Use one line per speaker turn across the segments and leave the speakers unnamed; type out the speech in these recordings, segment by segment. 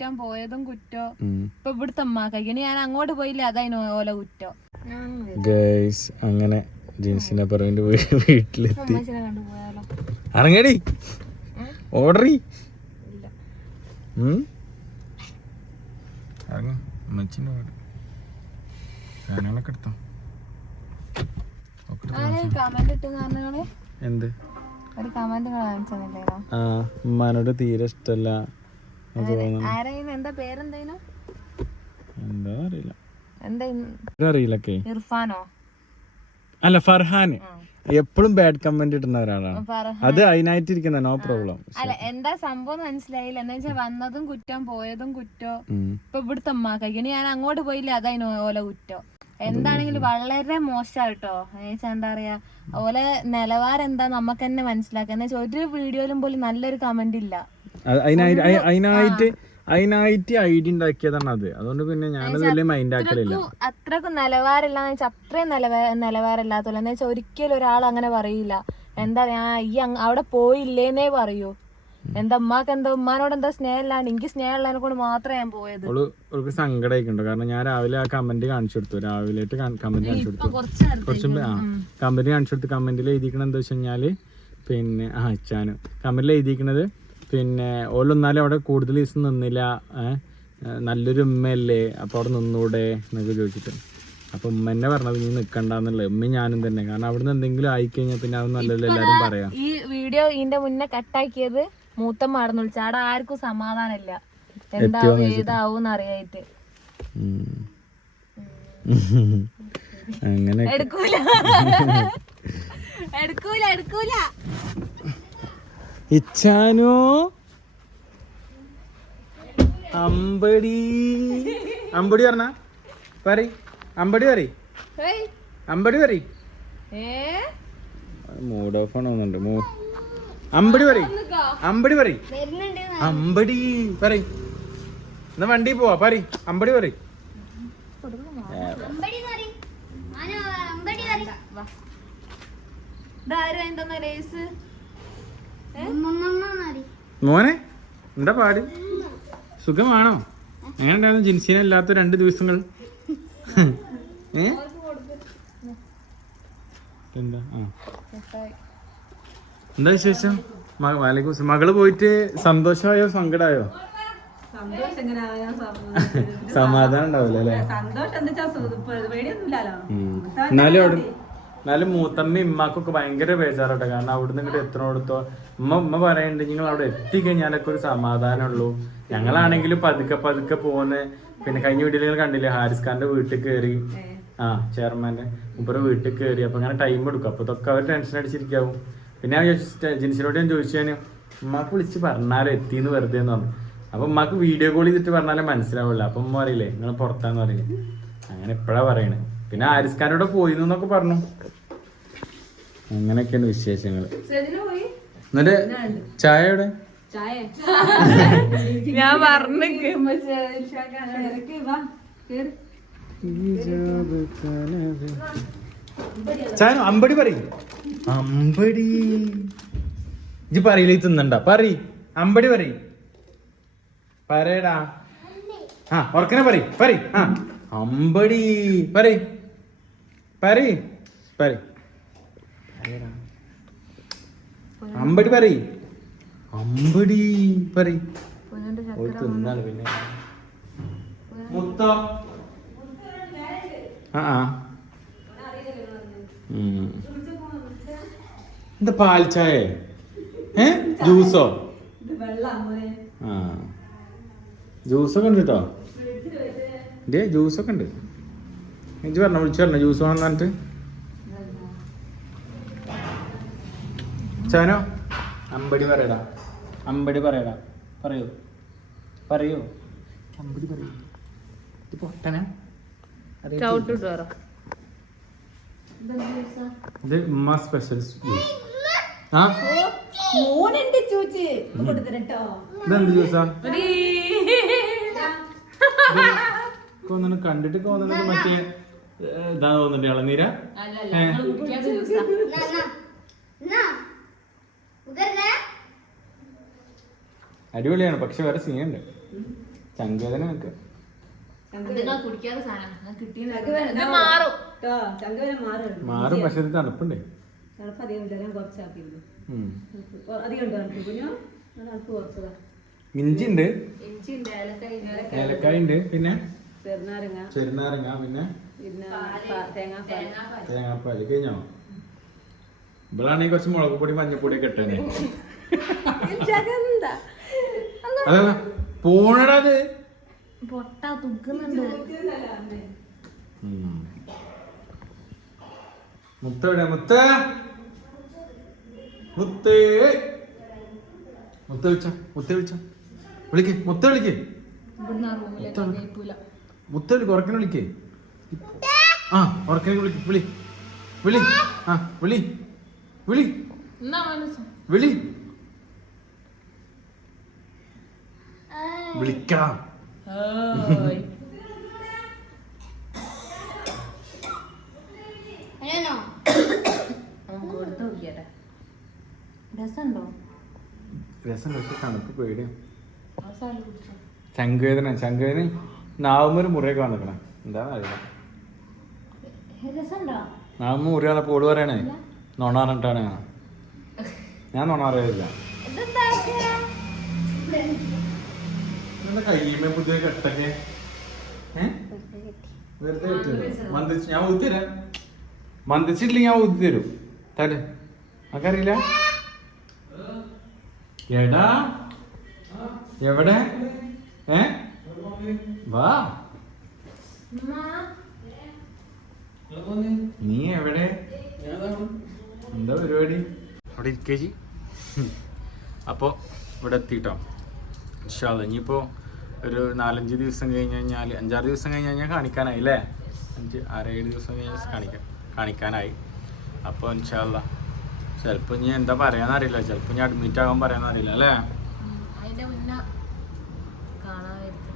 കുറ്റം പോയതും കുറ്റോ. ഇപ്പൊ ഇവിടുത്തെ അമ്മാക്ക ഞാൻ അങ്ങോട്ട് പോയില്ല അതതിന് ഓല കുറ്റോ.
ഗൈസ് അങ്ങനെ ജിൻസിനെ പോയി വീട്ടിലെത്തി.
അറങ്ങടി.
ഇറങ്ങടി ഓർഡർ വീട്. സാധനങ്ങളൊക്കെ എടുത്തോ? എന്ത്? ആ ഉമ്മാനോട് തീരെ ഇഷ്ടല്ല.
എന്താ പേരെന്തേനു?
എന്താ അറിയില്ല. അറിയില്ലക്കെ
ഇർഫാനോ?
അല്ല ഫർഹാൻ എപ്പോഴും ബാഡ് കമന്റ് ഇടുന്ന ഒരാളാണ്. അത് അതിനായിട്ടിരിക്കുന്ന നോ പ്രോബ്ലം
അല്ല എന്താ സംഭവം മനസ്സിലായില്ല. എന്താ വെച്ചാൽ വന്നതും കുറ്റം പോയതും കുറ്റോ. ഇപ്പൊ ഇവിടുത്തെ അമ്മാക്കായി ഇനി ഞാൻ അങ്ങോട്ട് പോയില്ല അതതിന് ഓല കുറ്റോ. എന്താണെങ്കിലും വളരെ മോശമായിട്ടോ എന്നുവെച്ചാ എന്താ പറയാ? ഓലെ നിലവാരം എന്താ നമുക്ക് തന്നെ മനസ്സിലാക്കുക എന്ന് വെച്ചാൽ ഒരു വീഡിയോയിലും പോലും നല്ലൊരു കമന്റ് ഇല്ല.
അതിനായിട്ട് അതിനായിട്ട് അതിനായിട്ട് ഐഡിയ ഉണ്ടാക്കിയതാണ് അത്. അതുകൊണ്ട് പിന്നെ ഞാനത് വലിയ മൈൻഡ് ആക്കലില്ല.
അത്രക്കും നിലവാരമില്ല എന്ന് വെച്ചാൽ അത്രയും നിലവാര നിലവാരമില്ലാത്തല്ലോ എന്ന് വെച്ചാൽ ഒരിക്കലും ഒരാൾ അങ്ങനെ പറയില്ല. എന്താ ഞാൻ "ആ, ഈ അവിടെ പോയില്ലേന്നേ പറയൂ. എന്താ ഉമ്മാക്ക് എന്താ ഉമ്മാനോട് എന്താ സ്നേഹമില്ലാണ്ട് എനിക്ക് സ്നേഹമുള്ളതിനെ കൊണ്ട് മാത്രമേ ഞാൻ പോയത്.
ഒരു അവൾക്ക് സങ്കടമായിക്കുണ്ടോ കാരണം ഞാൻ രാവിലെ ആ കമന്റ് കാണിച്ചു കൊടുത്തു. രാവിലെ കമന്റ് കാണിച്ചു കൊടുത്തു.
കുറച്ച്
കമന്റ് കാണിച്ചു കൊടുത്ത് കമന്റിൽ എഴുതിക്കണത് എന്താ വെച്ച് കഴിഞ്ഞാൽ പിന്നെ ആ അച്ഛാനും. കമന്റിൽ എഴുതിക്കണത് പിന്നെ ഓലൊന്നാലും അവിടെ കൂടുതൽ ദിവസം നിന്നില്ല നല്ലൊരു ഉമ്മയല്ലേ? അപ്പോൾ അവിടെ നിന്നൂടെ എന്നൊക്കെ ചോദിച്ചിട്ട്. അപ്പൊ ഉമ്മ എന്നെ പറഞ്ഞത് നീ നിക്കണ്ടെന്നുള്ളത് ഉമ്മയും ഞാനും തന്നെ. കാരണം അവിടുന്ന് എന്തെങ്കിലും ആയി ആയിക്കഴിഞ്ഞാൽ പിന്നെ അത് നല്ലല്ലോ എല്ലാവരും പറയാം.
ഈ വീഡിയോ ഇതിന്റെ മുന്നേ കട്ടാക്കിയത് മൂത്തം ആടുന്നു വിളിച്ചു. അവിടെ ആർക്കും സമാധാനമില്ല. എന്താവും ഏതാവും അറിയായിട്ട്.
അങ്ങനെ
എടുക്കൂല. എടുക്കൂല എടുക്കൂല.
ഇച്ചാനോ. അമ്പടി. അമ്പടി പറഞ്ഞ? പറ അമ്പടി പറ. അമ്പടി പറ മൂഡ് ഓഫ് ആണോന്നുണ്ട്. മൂ. അമ്പടി പറ അമ്പടി പറ അമ്പടി പറ എന്നാ വണ്ടി പോവാ. പറ അമ്പടി പറ
ഇതാരും എന്താ ലേസ്
മോനെ എന്താ പാട്? സുഖമാണോ? എങ്ങനെ ഉണ്ടായിരുന്നു ജിൻസിനെ ഇല്ലാത്ത രണ്ട് ദിവസങ്ങൾ? ഏ? എന്താ ആ. എന്താ വിശേഷം? വാലേക്കും മകൾ പോയിട്ട് സന്തോഷമായോ
സങ്കടമായോ
സമാധാനം ഉണ്ടാവില്ല അല്ലേ. എന്നാലും അവിടെ എന്നാലും മൂത്തമ്മ ഇമ്മാക്കൊക്കെ ഭയങ്കര ബേജാറട്ടെ. കാരണം അവിടുന്ന് ഇങ്ങോട്ട് എത്തണോടത്തോ ഉമ്മ ഉമ്മ പറയണ്ട് നിങ്ങൾ അവിടെ എത്തിക്കഴിഞ്ഞാലൊക്കെ ഒരു ഉള്ളൂ ഞങ്ങളാണെങ്കിലും പതുക്കെ പതുക്കെ പോന്ന്. പിന്നെ കഴിഞ്ഞ വീട്ടിൽ കണ്ടില്ലേ ഹാരിസ് ഖാന്റെ വീട്ടിൽ കയറി ആ ചെയർമാന്റെ മുപ്പര് വീട്ടിൽ കയറി അപ്പൊ അങ്ങനെ ടൈം എടുക്കും. അപ്പൊ ഇതൊക്കെ അവർ ടെൻഷൻ അടിച്ചിരിക്കാവും. പിന്നെ ഞാൻ ജിൻസിനോട് ഞാൻ ചോദിച്ചു ഉമ്മാക്ക് വിളിച്ച് പറഞ്ഞാലോ എത്തിന്ന് വെറുതെ എന്ന് പറഞ്ഞു. അപ്പൊ ഉമ്മാക്ക് വീഡിയോ കോൾ ചെയ്തിട്ട് പറഞ്ഞാലേ മനസ്സിലാവുള്ളൂ. അപ്പൊ ഉമ്മ അറിയില്ലേ നിങ്ങൾ പുറത്താന്ന് പറയില്ലേ. അങ്ങനെ എപ്പോഴാ പറയണേ. പിന്നെ ആരിസ്കാരോടെ പോയി എന്നൊക്കെ പറഞ്ഞു. അങ്ങനെയൊക്കെയാണ് വിശേഷങ്ങൾ
പോയി?
എന്നിട്ട് ചായ എവിടെ?
ചായ.
ഞാൻ പറഞ്ഞു
ചായ അമ്പടി പറയും. അമ്പടി. ഇജ്ജ് പറയില്ല തിന്നണ്ട. പറ അമ്പടി പറ പറയടാ. ആ ഉറക്കനെ പറ പറ ആ. അമ്പടി. പറ പറ പറ അമ്പടി പറ അമ്പടി പറ ഓൾ തിന്നാണ് പിന്നെ. മുത്തോ. ആ ആ. ഉം. എന്താ പാൽച്ചായ ഏ? ജ്യൂസോ?
ഇത് വെള്ളം മോനെ
ആ. ജ്യൂസൊക്കെ ഉണ്ട് കേട്ടോ ഇതേ ജ്യൂസൊക്കെ ഉണ്ട്. ഇജ്ജ് പറഞ്ഞ വിളിച്ചു പറഞ്ഞ ജ്യൂസ് വേണം എന്നിട്ട് ചാനോ? അമ്പടി പറയടാ. അമ്പടി പറയടാ. പറയൂ. പറയൂ. അമ്പടി പറയൂ. ഇത് പൊട്ടനാ? ഉമ്മ സ്പെഷ്യൽ ജ്യൂസ് ആ?
മോനുണ്ട് ചൂച്ച് കൊടുത്തിട്ടോ
ഇതെന്ത് ജ്യൂസാ തോന്നുന്നു കണ്ടിട്ട് തോന്നുന്നത് മറ്റേ ഇതാ തോന്നുന്നുണ്ട് ഇളനീര അടിപൊളിയാണ് പക്ഷെ വേറെ സീനുണ്ട്. ചങ്കേതന നിൽക്കുക
ചങ്കുവേദന.
മാറും.
കേട്ടോ ചങ്കുവേദന മാറും.
മാറും പക്ഷെ ഇത് തണുപ്പുണ്ടേ.
തണുപ്പ് അധികം ഇല്ല ഞാൻ കുറച്ചാക്കിയിരുന്നു അധികം ഉണ്ട് തണുപ്പ്. കുഞ്ഞു തണുപ്പ് കുറച്ചതാ.
ഇഞ്ചി ഉണ്ട്
ഇഞ്ചി ഉണ്ട് ഏലക്കായ. ഉണ്ട്.
ഏലക്കായ ഉണ്ട് പിന്നെ?
ചെറുനാരങ്ങ.
ചെറുനാരങ്ങ പിന്നെ?
തേങ്ങാപ്പാൽ.
കഴിഞ്ഞോ? ഇവളാണെങ്കിൽ കുറച്ച് മുളക് പൊടി മഞ്ഞപ്പൊടി ഒക്കെ ഇട്ടേ അതെ.
പൊട്ട തുക്കുന്നുണ്ട്
ഉം. മുത്ത എവിടെ? മുത്ത? മുത്തേ. മുത്ത വിളിച്ച? മുത്ത വിളിച്ച? വിളിക്ക് മുത്ത വിളിക്ക്.
ഇവിടുന്ന് ആ വിളിക്കേ
മുത്ത ഉറക്കനെ വിളിക്കേ. ആ ഉറക്കനെ വിളിക്ക്. വിളി. വിളി. ആ വിളി. വിളി. വിളി. വിളിക്കാം
രസമുണ്ടോ?
രസം പക്ഷെ തണുപ്പ് പേടിയാണ് ചങ്കുവേദന ചങ്കുവേദന നാവുമ്പൊരു മുറിയൊക്കെ വന്നിക്കണേ. എന്താണെന്ന് അറിയില്ല. നാവുമ്പ മുറിയാണ് പോൾ പറയണേ നൊണാറിട്ടാണ് പറഞ്ഞിട്ടാണ്. ഞാൻ നുണ അറിയില്ല കയ്യുമ്പോ പുതിയ കെട്ടൊക്കെ? ഏ? വെറുതെ കെട്ടിയതാ. മന്ദിച്ച് ഞാൻ ഊതി തരാം. മന്ദിച്ചിട്ടില്ലെങ്കിൽ ഞാൻ ഊതി തരും. തല. നമുക്കറിയില്ല എടാ. എവിടെ? ഏ? വാ. നീ എവിടെ? എന്താ പരിപാടി? അവിടെ ഇരിക്കേജി അപ്പോൾ ഇവിടെ എത്തിട്ടോ. ഇൻഷാല്ല ഇനിയിപ്പോൾ ഒരു നാലഞ്ച് ദിവസം കഴിഞ്ഞ് കഴിഞ്ഞാൽ അഞ്ചാറ് ദിവസം കഴിഞ്ഞ് കഴിഞ്ഞാൽ കാണിക്കാനായി അല്ലേ അഞ്ച് ആറേഴ് ദിവസം കഴിഞ്ഞാൽ കാണിക്കാൻ കാണിക്കാനായി. അപ്പോൾ ഇൻഷാല്ല ചിലപ്പോൾ ഇനി എന്താ പറയാനറിയില്ല ചിലപ്പോൾ ഇനി അഡ്മിറ്റ് ആകാൻ പറയാനറിയില്ല അല്ലേ
അതിന്റെ മുന്നേ കാണാൻ വരുത്തി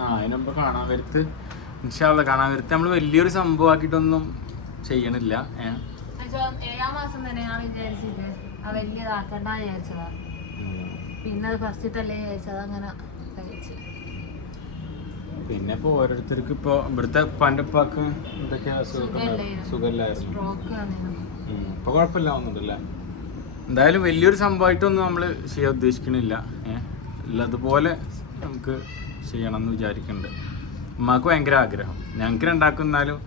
ആ അതിനുമ്പ് കാണാൻ വരുത്ത്. ഇൻഷാല്ല കാണാൻ വരുത്ത്. നമ്മൾ വലിയൊരു സംഭവമാക്കിയിട്ടൊന്നും ചെയ്യണില്ല.
ഏഴാം മാസം തന്നെ ഞാൻ ആ വലിയതാക്കണ്ട വിചാരിച്ചതാ. പിന്നെ അത് ഫസ്റ്റിട്ടല്ലേ വിചാരിച്ചത് അങ്ങനെ
പിന്നെ ഇപ്പൊ ഓരോരുത്തർക്ക് ഇപ്പൊ ഇവിടുത്തെ പണ്ടപ്പാക്ക്
സുഖമില്ലായിരുന്നു.
ഇപ്പൊ കുഴപ്പമില്ല ഒന്നുണ്ടല്ലേ എന്തായാലും വലിയൊരു സംഭവമായിട്ടൊന്നും നമ്മൾ ചെയ്യാൻ ഉദ്ദേശിക്കണില്ല. ഏഹ് ഉള്ളതുപോലെ നമുക്ക് ചെയ്യണം എന്ന് വിചാരിക്കുന്നുണ്ട് ഉമ്മാക്ക് ഭയങ്കര ആഗ്രഹം. ഞങ്ങൾക്ക് രണ്ടാക്കുന്നാലും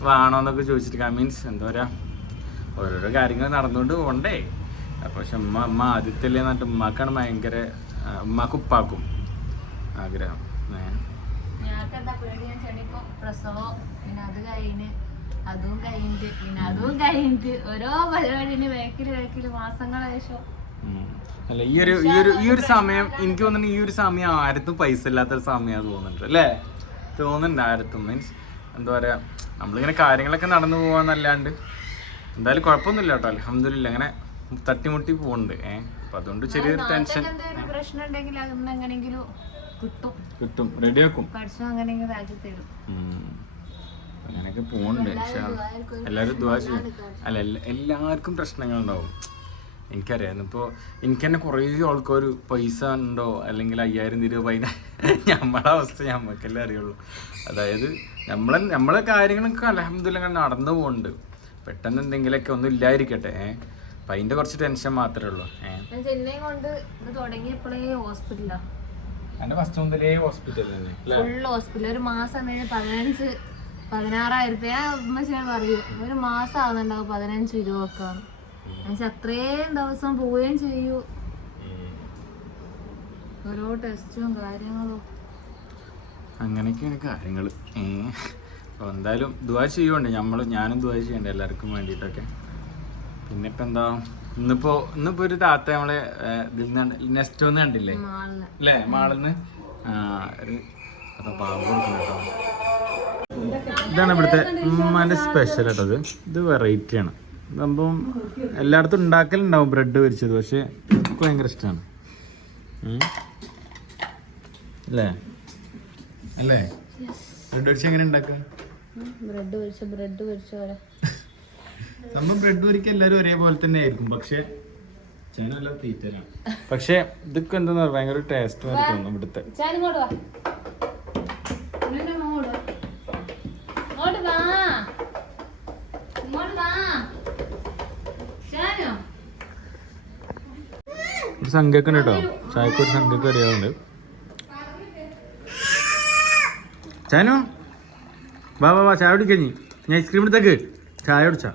വേണോന്നൊക്കെ ചോദിച്ചിട്ട് മീൻസ് എന്താ പറയാ ഓരോരോ കാര്യങ്ങൾ നടന്നുകൊണ്ട് പോകണ്ടേ പക്ഷെ ഉമ്മ ഉമ്മ ആദ്യത്തില്ലേ എന്നിട്ട് ഉമ്മാക്കാണ് ഭയങ്കര ഉമ്മാക്ക് ഉപ്പാക്കും ആഗ്രഹം.
അത് കഴിഞ്ഞ് അതും കഴിഞ്ഞിട്ട് പിന്നെ അതും കഴിഞ്ഞിട്ട് ഓരോ പരിപാടിന് വേക്കിൽ ശേഷം
ഉം. അല്ല ഈ ഒരു ഈ ഒരു ഈ ഒരു സമയം എനിക്ക് തോന്നുന്നു ഈ ഒരു സമയം ആരത്തും പൈസ ഇല്ലാത്ത ഒരു സമയം തോന്നുന്നുണ്ട് അല്ലേ? തോന്നുന്നുണ്ട് ആരത്തും. മീൻസ് എന്താ പറയാ നമ്മളിങ്ങനെ കാര്യങ്ങളൊക്കെ നടന്നു പോവാന്നല്ലാണ്ട് എന്തായാലും കുഴപ്പമൊന്നുമില്ല കേട്ടോ അലഹമില്ല അങ്ങനെ തട്ടിമുട്ടി പോകുന്നുണ്ട് ഏഹ് അപ്പൊ അതുകൊണ്ട് ചെറിയൊരു ടെൻഷൻ.
പ്രശ്നം ഉണ്ടെങ്കിൽ അതൊന്നും എങ്ങനെയെങ്കിലും കിട്ടും. അങ്ങനെയെങ്കിലും ആക്കി.
അങ്ങനെയൊക്കെ പോകുന്നുണ്ട് എല്ലാവരും ദ്വാ ചെയ്യും. അല്ല എല്ലാവർക്കും പ്രശ്നങ്ങൾ പ്രശ്നങ്ങളുണ്ടാവും. എനിക്കറിയാം ഇപ്പോൾ എനിക്ക് തന്നെ കുറേ ആൾക്കാർ പൈസ ഉണ്ടോ? അല്ലെങ്കിൽ അയ്യായിരം രൂപ പൈന നമ്മളെ അവസ്ഥ ഞമ്മക്കല്ലേ അറിയുള്ളൂ. അതായത് നമ്മളെ നമ്മളെ കാര്യങ്ങളൊക്കെ അലഹമ്മദില്ല നടന്നു പോകുന്നുണ്ട് പെട്ടെന്ന് എന്തെങ്കിലുമൊക്കെ ഒന്നും ഇല്ലായിരിക്കട്ടെ ഏഹ് അപ്പം അതിന്റെ കുറച്ച് ടെൻഷൻ മാത്രമേ ഉള്ളൂ ഏഹ്
ഞാൻ ചെന്നൈ കൊണ്ട് ഇത് തുടങ്ങിയപ്പോഴേ ഹോസ്പിറ്റലാ.
എന്റെ ഫസ്റ്റ് മുതലേ ഹോസ്പിറ്റൽ തന്നെ.
Full hospital. ഒരു മാസം പതിനഞ്ച് പതിനാറായിരത്തി ആ ഞാൻ പറയും ഒരു മാസം ആവുന്നുണ്ടാവും പതിനഞ്ച് രൂപ ഒക്കെ എന്നുവെച്ചാൽ അത്രയും ദിവസം പോവുകയും ചെയ്യൂ. ഓരോ ടെസ്റ്റും കാര്യങ്ങളും.
അങ്ങനെയൊക്കെയാണ് കാര്യങ്ങൾ അപ്പോൾ എന്തായാലും ദുവാ ചെയ്യുന്നുണ്ട് നമ്മൾ ഞാനും ദുവാ ചെയ്യണ്ട എല്ലാവർക്കും വേണ്ടിയിട്ടൊക്കെ. പിന്നെ ഇപ്പം എന്താ ഇന്നിപ്പോ ഇന്നിപ്പോ ഒരു താത്ത നമ്മളെ ഇതിൽ നിന്ന് നെക്സ്റ്റ് ഒന്ന് കണ്ടില്ലേ? അല്ലേ മാളിന്ന്? പാവം കൊടുക്കണം കേട്ടോ. ഇതാണ് ഇവിടുത്തെ ഉമ്മാന്റെ സ്പെഷ്യൽ കേട്ടോ ഇത് ഇത് വെറൈറ്റി ആണ്. സംഭവം എല്ലായിടത്തും ഉണ്ടാക്കലുണ്ടാവും ബ്രെഡ് പൊരിച്ചത് പക്ഷേ എനിക്ക് ഭയങ്കര ഇഷ്ടമാണ് അല്ലേ? അല്ലേ? ബ്രെഡ് പൊരിച്ച എങ്ങനെ ഉണ്ടാക്കുക?
ബ്രെഡ് പൊരിച്ച ബ്രെഡ് പൊരിച്ച പോലെ
സംഭവം ബ്രെഡ് പൊരിക്ക എല്ലാവരും ഒരേപോലെ തന്നെ ആയിരിക്കും പക്ഷേ ചേനല്ല തീറ്റലാണ്. പക്ഷേ ഇതൊക്കെ എന്താ ഭയങ്കര ടേസ്റ്റ് ആയിരിക്കും ഇവിടുത്തെ
ചാനിങ്ങോട്ട് വാ പൊന്നിന്റെ മോൾ ഇങ്ങോട്ട് വാ ഇങ്ങോട്ട് വാ ഷാനോ
ഒരു സംഖ്യൊക്കെ ഉണ്ട് കേട്ടോ. ചായക്ക് ഒരു സംഖ്യൊക്കെ അറിയാറുണ്ട് ചായനോ വാ വാ വാ ചായ കുടിക്കഞ്ഞി ഞാൻ ഐസ്ക്രീം എടുത്തേക്ക്. ചായ കുടിച്ചാ.